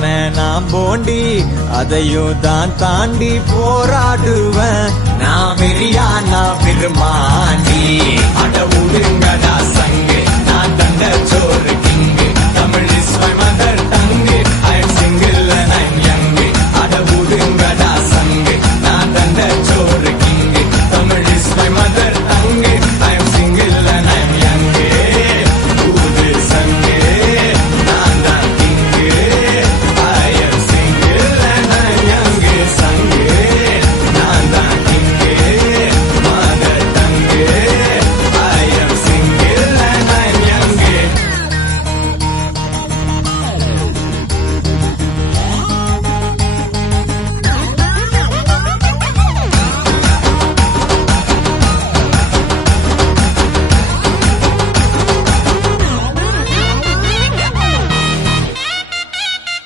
தானே நான் போண்டி அதையும் தான் தாண்டி போராடுவேன் நான் வெறியா நான் விரும்மாண்டி அட உடுங்கடா சங்கு நான் தந்த சோறு